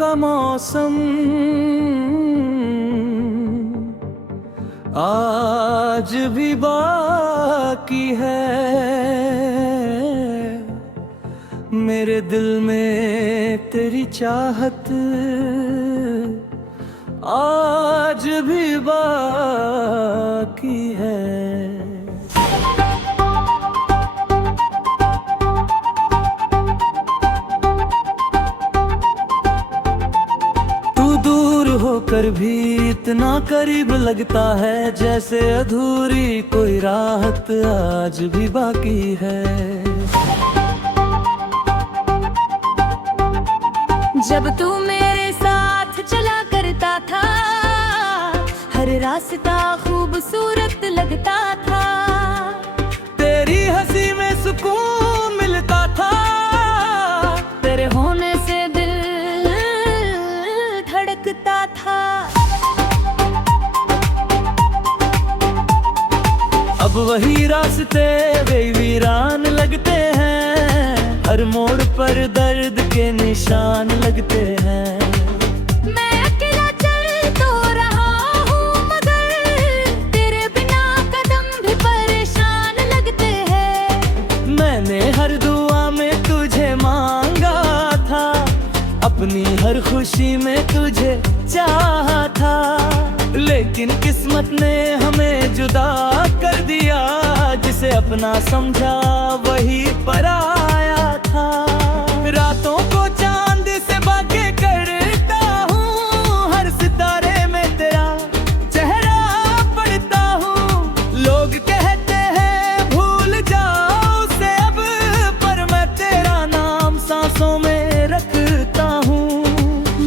का मौसम आज भी बाकी है। मेरे दिल में तेरी चाहत आज भी बाकी है। होकर भी इतना करीब लगता है, जैसे अधूरी कोई राहत आज भी बाकी है। जब तू मेरे साथ चला करता था, हर रास्ता खूबसूरत लगता था। तेरी हंसी में सुकून मिलता था, तेरे होने से दिल धड़कता था। अब वही रास्ते वे वीरान लगते हैं, हर मोड़ पर दर्द के निशान लगते हैं। मैं अकेला चल तो रहा हूँ, मगर तेरे बिना कदम भी परेशान लगते हैं। मैंने हर दुआ में तुझे मांगा था, अपनी हर खुशी में तुझे चाहा था, लेकिन किस्मत ने हमें जुदा कर दिया। जिसे अपना समझा वही पराया था। रातों को चांद से बातें करता हूँ, हर सितारे में तेरा चेहरा पढ़ता हूँ। लोग कहते हैं भूल जाओ उसे अब, पर मैं तेरा नाम सांसों में रखता हूँ।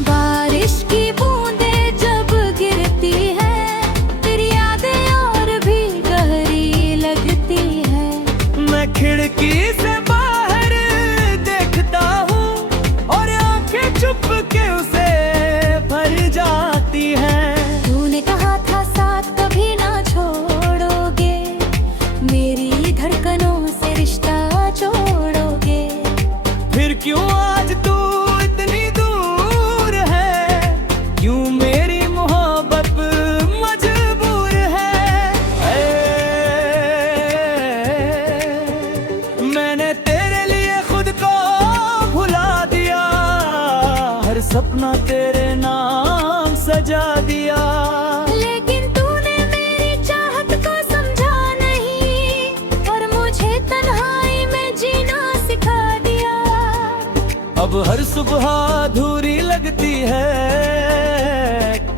बारिश की बूंदें जब गिरती है, तेरी यादें और भी गहरी लगती है। मैं खिड़की से बाहर देखता हूँ, और आंखें चुप के उसे भर जाती हैं। तूने कहा था साथ कभी ना छोड़ोगे, मेरी धड़कनों से रिश्ता जोड़ोगे। फिर क्यों आज तू इतनी दूर है, क्यों मेरी मोहब्बत मजबूर है। मैंने तेरे लिए खुद को भुला दिया, हर सपना तेरे नाम सजा दिया। लेकिन तूने मेरी चाहत को समझा नहीं, और मुझे तन्हाई में जीना सिखा दिया। अब हर सुबह अधूरी लगती है,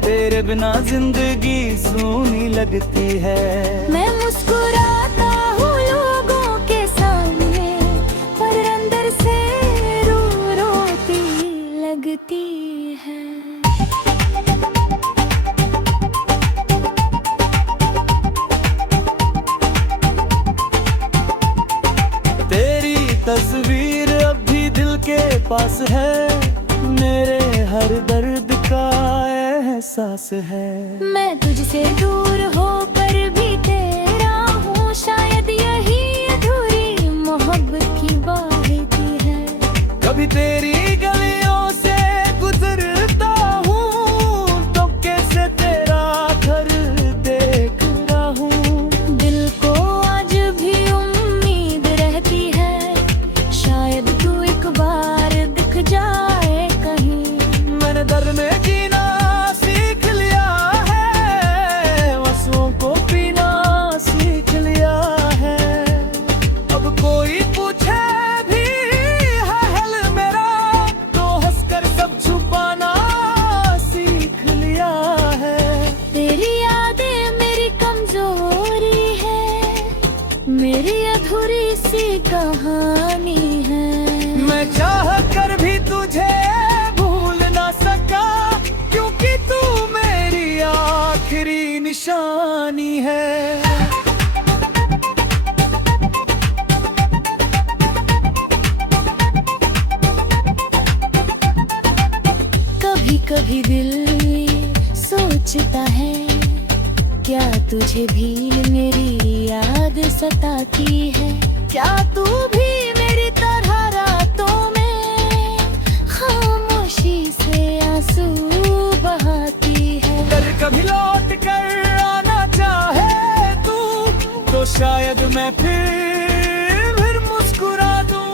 तेरे बिना जिंदगी सूनी लगती है। मैं मुस्कुराता हूँ लोगों के सामने, पर अंदर से रो रोती लगती है। तेरी तस्वीर अब भी दिल के पास है, मेरे हर दर्द का एहसास है। मैं तुझसे दूर होकर भी तेरा हूँ, शायद यही अधूरी मोहब्बत की बारिकी है। कभी तेरी गलियों से गुजरता हूँ, तो कैसे तेरा घर देख रहा हूँ। दिल को आज भी उम्मीद रहती है, शायद तू एक बार दिख जाए कहीं। मैंने दर्द में जीना सीख लिया है, आंसुओं को पीना सीख लिया है। अब कोई पूछे भी है हाल मेरा, तो हंसकर सब छुपाना सीख लिया है। तेरी यादें मेरी कमजोरी है, मेरी अधूरी सी कहानी है। मैं चाह कर भी तुझे भूल ना सका, क्योंकि तू मेरी आखिरी निशानी है। कभी कभी दिल सोचता है, क्या तुझे भी मेरी याद सताती है। क्या तू भी मेरी तरह रातों में खामोशी से कभी लौट कर आना चाहे तू तो शायद मैं फिर मुस्कुरा दूं।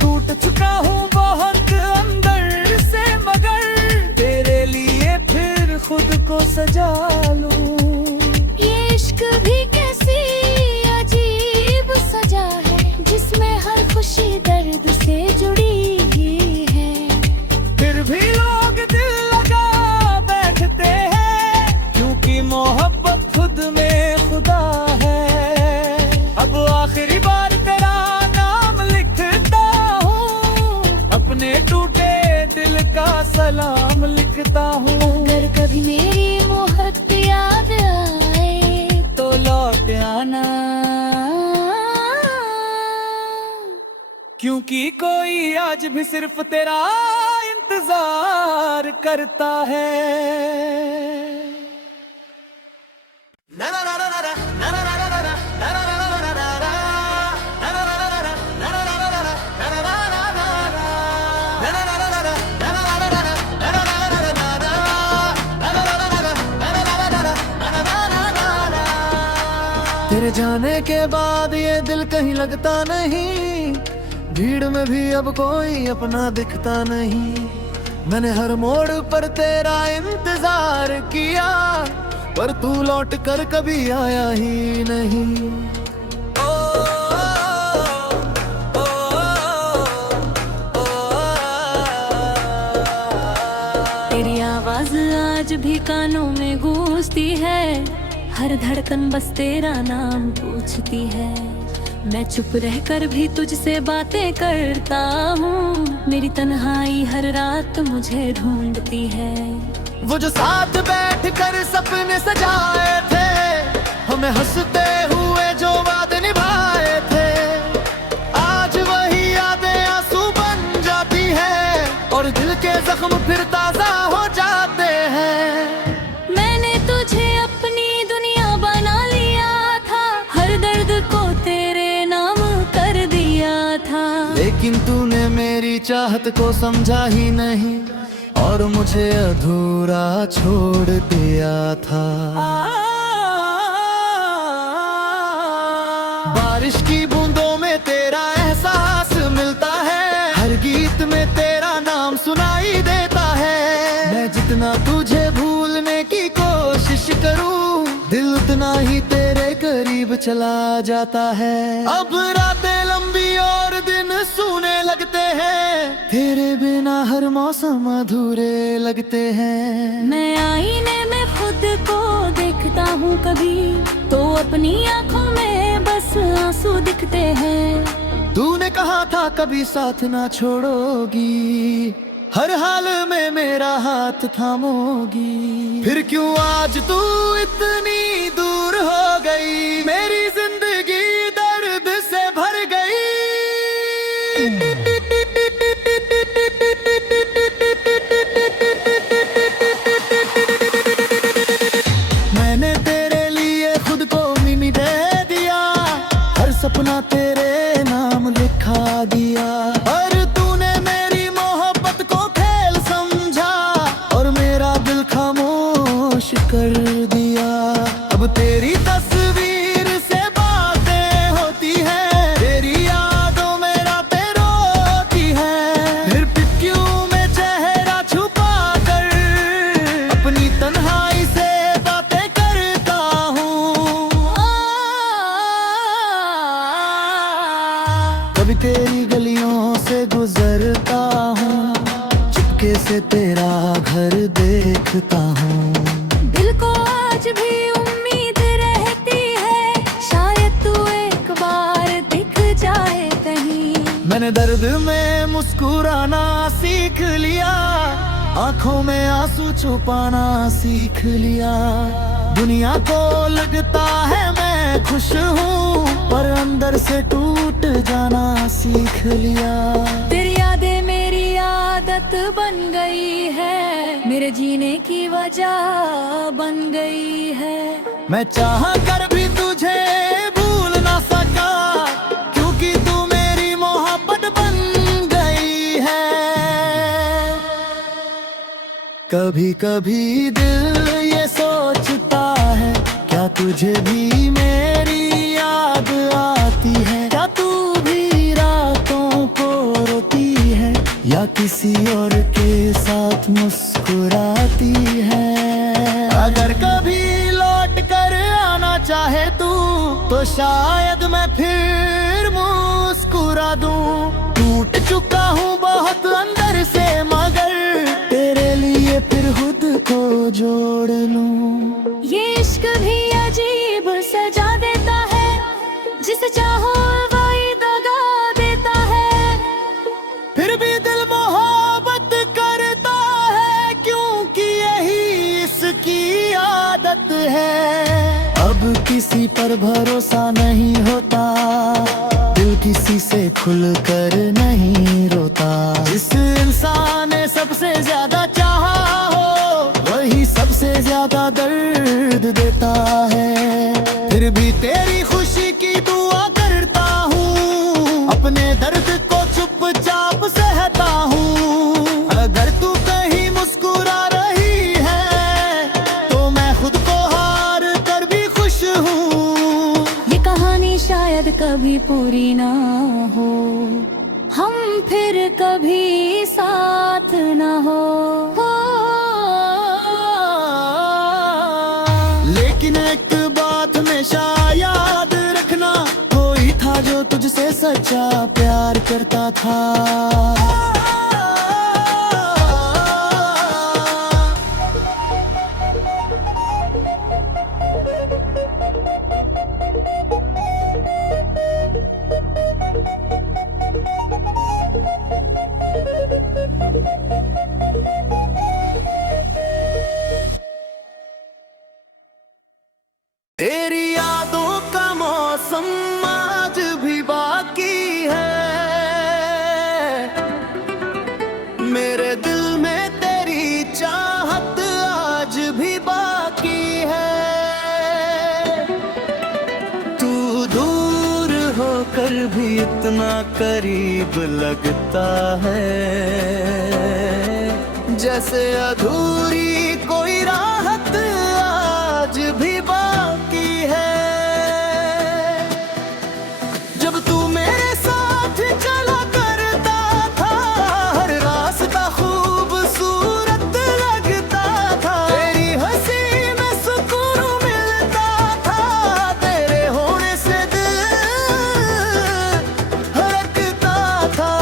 टूट चुका हूँ बहुत अंदर से मगर तेरे लिए फिर खुद को सजा लूं। ये इश्क भी कैसी अजीब सजा है जिसमें हर खुशी दर्द से जुड़ी है। फिर भी लोग दिल लगा बैठते हैं क्योंकि मोहब्बत खुद में खुदा है। अब आखिरी बार तेरा नाम लिखता हूँ, अपने टूटे दिल का सलाम लिखता हूँ। अगर कभी मेरी मोहब्बत याद आए तो लौट आना, क्योंकि कोई आज भी सिर्फ तेरा इंतजार करता है। तेरे जाने के बाद ये दिल कहीं लगता नहीं, भीड़ में भी अब कोई अपना दिखता नहीं। मैंने हर मोड़ पर तेरा इंतजार किया पर तू लौट कर कभी आया ही नहीं। तेरी आवाज आज भी कानों में गूंजती है, हर धड़कन बस तेरा नाम पूछती है। मैं चुप रहकर भी तुझसे बातें करता हूँ, मेरी तन्हाई हर रात मुझे ढूंढती है। वो जो साथ बैठ कर सपने सजाए थे, हमें हंसते हुए जो वादे निभाए थे, आज वही यादें आंसू बन जाती है और दिल के जख्म फिर ताजा हो जाते हैं। मैंने तुझे अपनी दुनिया बना लिया था, हर दर्द को तेरे नाम कर दिया था। लेकिन तूने मेरी चाहत को समझा ही नहीं और मुझे अधूरा छोड़ दिया था। बारिश की बूंदों में तेरा एहसास मिलता है, हर गीत में तेरा नाम सुनाई देता है। मैं जितना तुझे भूलने की कोशिश करूं, दिल उतना ही तेरे करीब चला जाता है। अब रातें लंबी और दिन सूने लगते हैं, तेरे बिना हर मौसम अधूरे लगते हैं। मैं आईने में खुद को देखता हूँ कभी तो अपनी आँखों में बस आंसू दिखते हैं। तूने कहा था कभी साथ ना छोड़ोगी, हर हाल में मेरा हाथ थामोगी। फिर क्यों आज तू इतनी दूर हो गई, मेरी जिंदगी दर्द से भर गई। मैंने तेरे लिए खुद को मिमी दे दिया, हर सपना तेरे नाम लिखा दिया। और तूने मेरी मोहब्बत को खेल समझा और मेरा दिल खामोश कर दिया। अब तेरी तस्वीर से बातें होती हैं, तेरी यादों में रातें रोती हैं। फिर क्यों मैं चेहरा छुपा कर अपनी तन्हाई से बातें करता हूँ। कभी तेरी गलियों से गुजरता हूँ, चुपके से तेरा घर देखता हूँ। दिल को आज भी उम्मीद रहती है, शायद तू एक बार दिख जाए कहीं। मैंने दर्द में मुस्कुराना सीख लिया, आंखों में आंसू छुपाना सीख लिया। दुनिया को लगता है मैं खुश हूँ, पर अंदर से टूट जाना सीख लिया। तेरी यादें मेरी आदत बन गई है, मेरे जीने की वजह बन गई है। मैं चाह कर भी तुझे भूल ना सका, क्योंकि तू मेरी मोहब्बत बन गई है। कभी कभी दिल ये तुझे भी मेरी याद आती है? क्या तू भी रातों को रोती है, या किसी और के साथ मुस्कुराती है? अगर कभी लौट कर आना चाहे तू, तो शायद मैं फिर मुस्कुरा दूं। टूट चुका हूँ बहुत अंदर से, मगर तेरे लिए फिर खुद को जोड़ लूं। ये इश्क भी अजीब सजा देता है, जिसे चाहो वही दगा देता है। फिर भी दिल मोहब्बत करता है, क्योंकि यही इसकी आदत है। अब किसी पर भरोसा नहीं होता, दिल किसी से खुल कर नहीं रोता। जिस इंसान ने सबसे ज्यादा चाहा हो, वही सबसे ज्यादा दर्द देता है। फिर भी तेरी खुशी की दुआ करता हूँ, अपने दर्द को चुपचाप सहता हूँ। अगर तू कहीं मुस्कुरा रही है, तो मैं खुद को हार कर भी खुश हूँ। ये कहानी शायद कभी पूरी ना हो, हम फिर कभी साथ ना हो। लेकिन एक बात हमेशा याद रखना, कोई था जो तुझसे सच्चा प्यार करता था। तेरी यादों का मौसम आज भी बाकी है, मेरे दिल में तेरी चाहत आज भी बाकी है। तू दूर होकर भी इतना करीब लगता है, जैसे अधूरी कोई राहत आज भी बाकी है। जब तू मेरे साथ चला करता था, हर रास्ता खूबसूरत लगता था। तेरी हंसी में सुकून मिलता था, तेरे होने से दिल धड़कता था।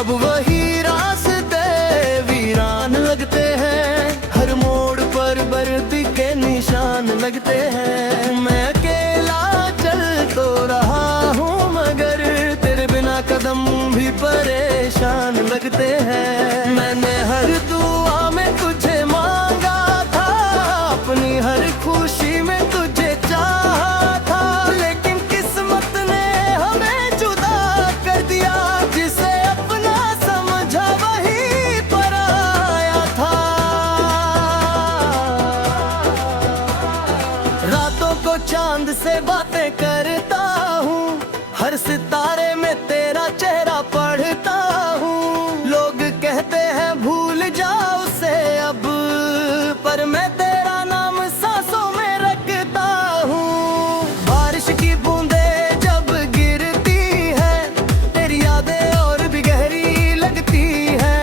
अब वही रास्ते वीरान लगते हैं, हर मोड़ पर बर्दी के निशान लगते हैं। मैं अकेला चल तो रहा हूँ, मगर तेरे बिना कदम भी परेशान लगते हैं। मैंने हर दुआ में तुझे मांगा था, अपनी हर खुशी में तुझे चाहा था। लेकिन किस्मत ने हमें जुदा कर दिया, जिसे अपना समझा वही पराया था। रातों को चांद से बातें करता हूँ, हर सितारे में तेरा चेहरा पढ़ता हूँ। लोग कहते हैं भूल जाओ उसे अब, पर मैं तेरा नाम सांसों में रखता हूँ। बारिश की बूंदें जब गिरती है, तेरी यादें और भी गहरी लगती है।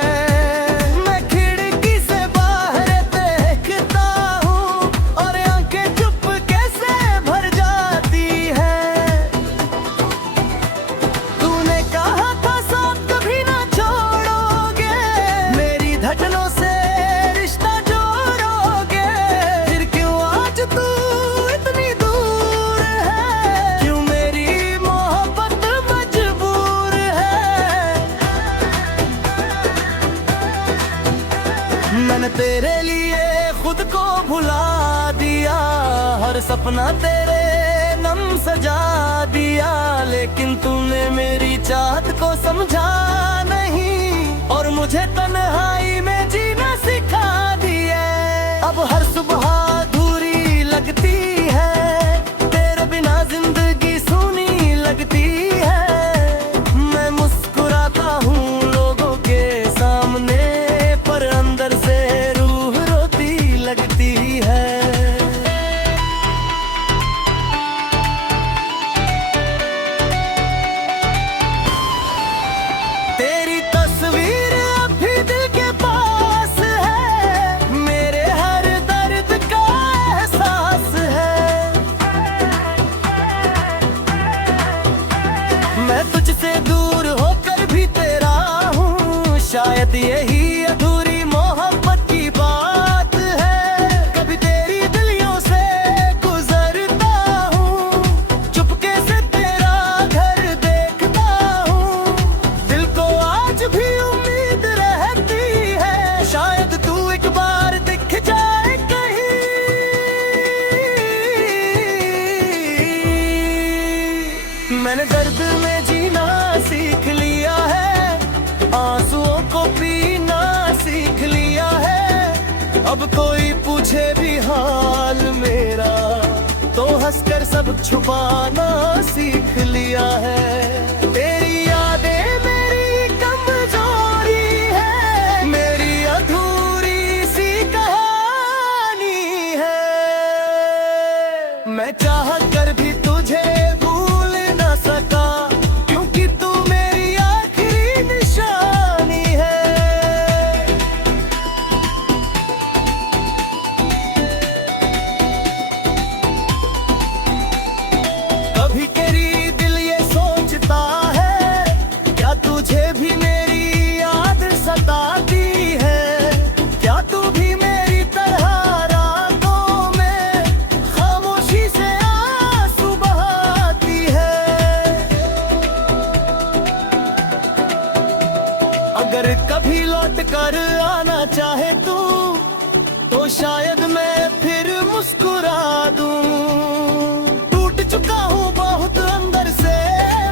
मैं खिड़की से बाहर देखता हूँ, और आंखें चुप कैसे भर जाती है। तूने कहा था साथ कभी ना छोड़ोगे, मेरी धड़कनों से रिश्ता जोड़ोगे। फिर क्यों आज तू इतनी दूर है, क्यों मेरी मोहब्बत मजबूर है। मैंने तेरे लिए खुद को भुला दिया, हर सपना तेरे नम सजा दिया। लेकिन तूने मेरी चाहत को समझा नहीं, और मुझे तन्हाई में जीना सिखा दिया। अब हर सुबह अधूरी लगती है, तेरे बिना जिंदगी सूनी लगती है। मैं मुस्कुराता हूँ लोगों के सामने, पर अंदर से रूह रोती लगती है। शायद यही अधूरी मोहब्बत की बात है। कभी तेरी गलियों से गुजरता हूँ, चुपके से तेरा घर देखता हूँ। दिल को आज भी उम्मीद रहती है, शायद तू एक बार दिख जाए कहीं। मैंने दर्द में जीना सीख लिया है, आंसुओं को पीना सीख लिया है। अब कोई पूछे भी हाल मेरा, तो हंसकर सब छुपाना सीख लिया है। तेरी यादें मेरी कमजोरी है, मेरी अधूरी सी कहानी है। मैं चाह कर भी तुझे भूल न सका, क्योंकि तू मेरी आखिरी निशानी है। कभी तेरी दिल ये सोचता है, क्या तुझे भी मेरी याद सताती है? क्या तू भी मेरी तरह रातों में खामोशी से आंसू बहाती है? अगर कभी लौट कर आना चाहे तू, तो शायद मैं फिर मुस्कुरा दूं। टूट चुका हूँ बहुत अंदर से,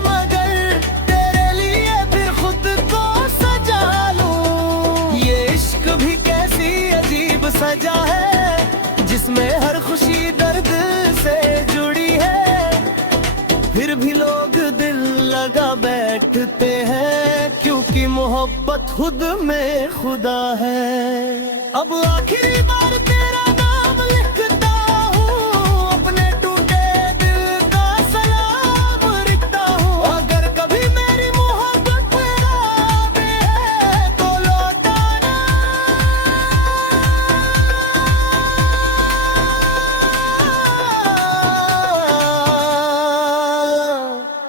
मगर तेरे लिए फिर खुद को सजा लूं। ये इश्क भी कैसी अजीब सजा है, जिसमें हर खुशी दर्द से जुड़ी है। फिर भी लोग दिल लगा बैठते हैं, क्योंकि मोहब्बत खुद में खुदा है। अब आखिरी बार तेरा नाम लिखता हूँ, अपने टूटे दिल का सलाम लिखता हूँ। अगर कभी मेरी मोहब्बत में है, तो लौटाना।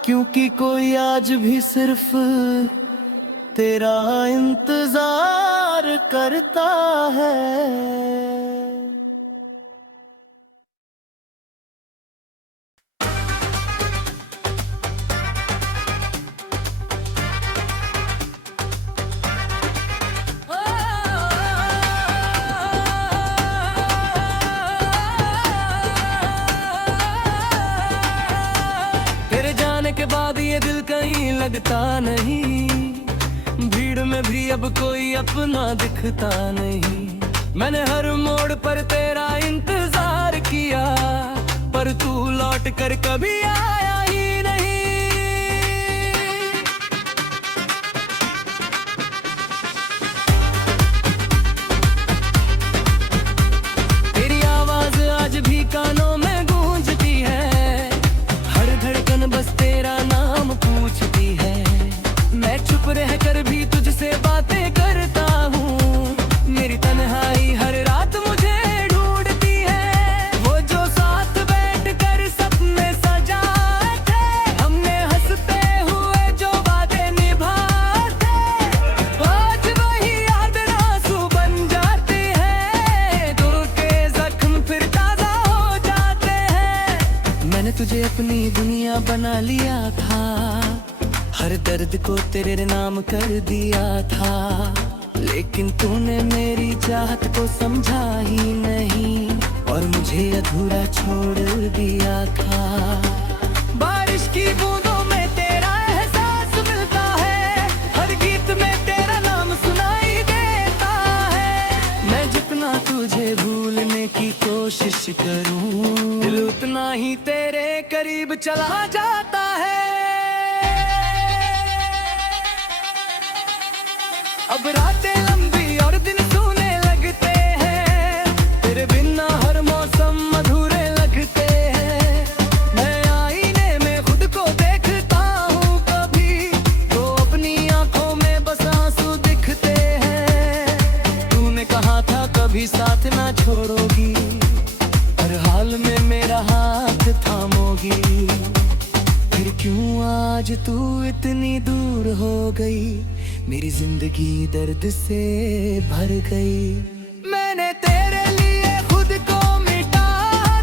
क्योंकि कोई आज भी सिर्फ तेरा इंतजार करता है। तेरे जाने के बाद ये दिल कहीं लगता नहीं, भीड़ में भी अब कोई अपना दिखता नहीं। मैंने हर मोड़ पर तेरा इंतजार किया, पर तू लौट कर कभी आया ही नहीं। तेरी आवाज आज भी कानों में गूंजती है, हर धड़कन बस तेरा नाम पूछती है। मैं चुप रहकर भी तुझसे बातें करता हूँ, मेरी तन्हाई हर रात मुझे ढूंढती है। वो जो साथ बैठकर सपने सजाए थे, हमने हंसते हुए जो वादे निभाते, आज वही याद आंसू बन जाती है। दिल के जख्म फिर ताजा हो जाते हैं। मैंने तुझे अपनी दुनिया बना लिया था, हर दर्द को तेरे नाम कर दिया था। लेकिन तूने मेरी चाहत को समझा ही नहीं, और मुझे अधूरा छोड़ दिया था। बारिश की बूंदों में तेरा एहसास मिलता है, हर गीत में तेरा नाम सुनाई देता है। मैं जितना तुझे भूलने की कोशिश करूं, दिल उतना ही तेरे करीब चला जाता है। अब रातें लंबी और दिन सूने लगते हैं, तेरे बिना हर मौसम अधूरे लगते हैं। मैं आईने में खुद को देखता हूँ कभी, तो अपनी आंखों में बस आंसू दिखते हैं। तूने कहा था कभी साथ ना छोड़ोगी, हर हाल में मेरा हाथ थामोगी। फिर क्यों आज तू इतनी दूर हो गई, मेरी जिंदगी दर्द से भर गई। मैंने तेरे लिए खुद को मिटा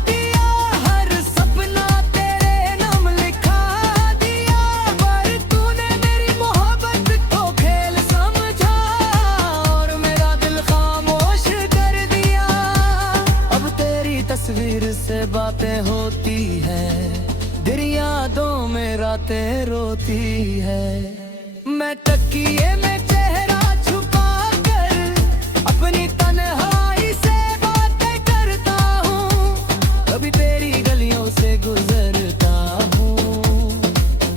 दिया, हर सपना तेरे नाम लिखा दिया, पर तूने मेरी मोहब्बत को खेल समझा और मेरा दिल खामोश कर दिया। अब तेरी तस्वीर से बातें होती है, दिल यादों में रातें रोती है। मैं तकिए में चेहरा छुपा कर अपनी तन्हाई से बातें करता हूँ, कभी तेरी गलियों से गुजरता हूँ,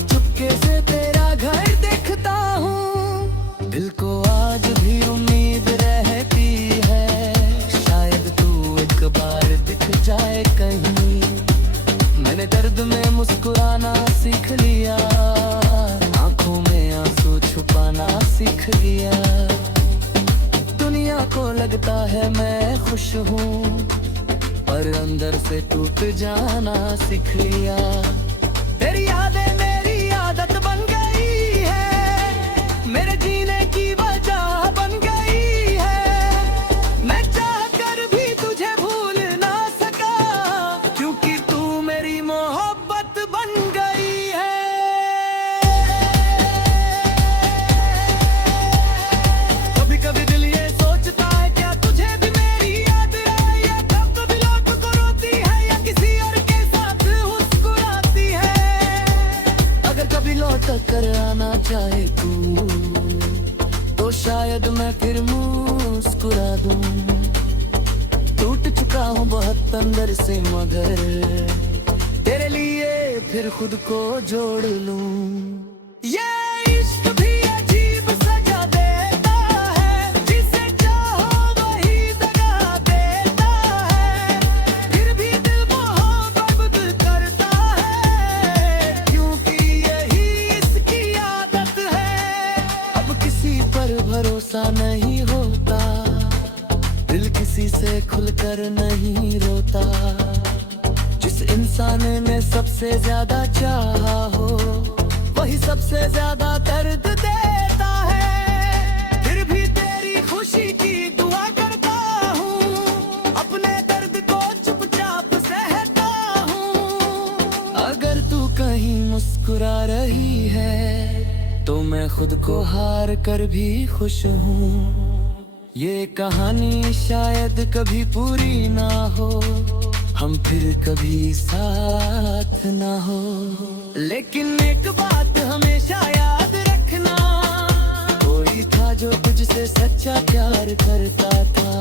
चुपके से तेरा घर देखता हूँ। दिल को आज भी उम्मीद रहती है, शायद तू एक बार दिख जाए कहीं। मैंने दर्द में मुस्कुराना सीख लिया, आंखों में आंसू छुपाना सीख लिया। दुनिया को लगता है मैं खुश हूँ, पर अंदर से टूट जाना सीख लिया। तेरी यादें मेरी आदत बन गई है, मेरे जीने की वजह बन गई है। मैं चाह कर भी तुझे भूल ना सका, क्योंकि तू मेरी मोहब्बत बन गई है। कभी कभी दिल ये सोचता है, क्या तुझे भी मेरी याद आए, या कब कभी लौट को रोती है, या किसी और के साथ मुस्कुराती है। अगर कभी लौट कर आना चाहे तू, तो शायद मैं फिर मुस्कुरा दूं। टूट चुका हूँ बहुत अंदर से, मगर तेरे लिए फिर खुद को जोड़ लूं। ये इश्क भी अजीब सजा देता है, जिसे चाहो वही दगा देता है, फिर भी दिल मोहब्बत करता है, क्योंकि यही इसकी आदत है। अब किसी पर भरोसा नहीं होता, दिल किसी से खुलकर नहीं रोता। जिस इंसान ने सबसे ज्यादा चाहा हो, वही सबसे ज्यादा दर्द देता है। फिर भी तेरी खुशी की दुआ करता हूँ, अपने दर्द को चुपचाप सहता हूँ। अगर तू कहीं मुस्कुरा रही है, तो मैं खुद को हार कर भी खुश हूँ। ये कहानी शायद कभी पूरी ना हो, हम फिर कभी साथ ना हो, लेकिन एक बात हमेशा याद रखना, कोई था जो तुझसे सच्चा प्यार करता था।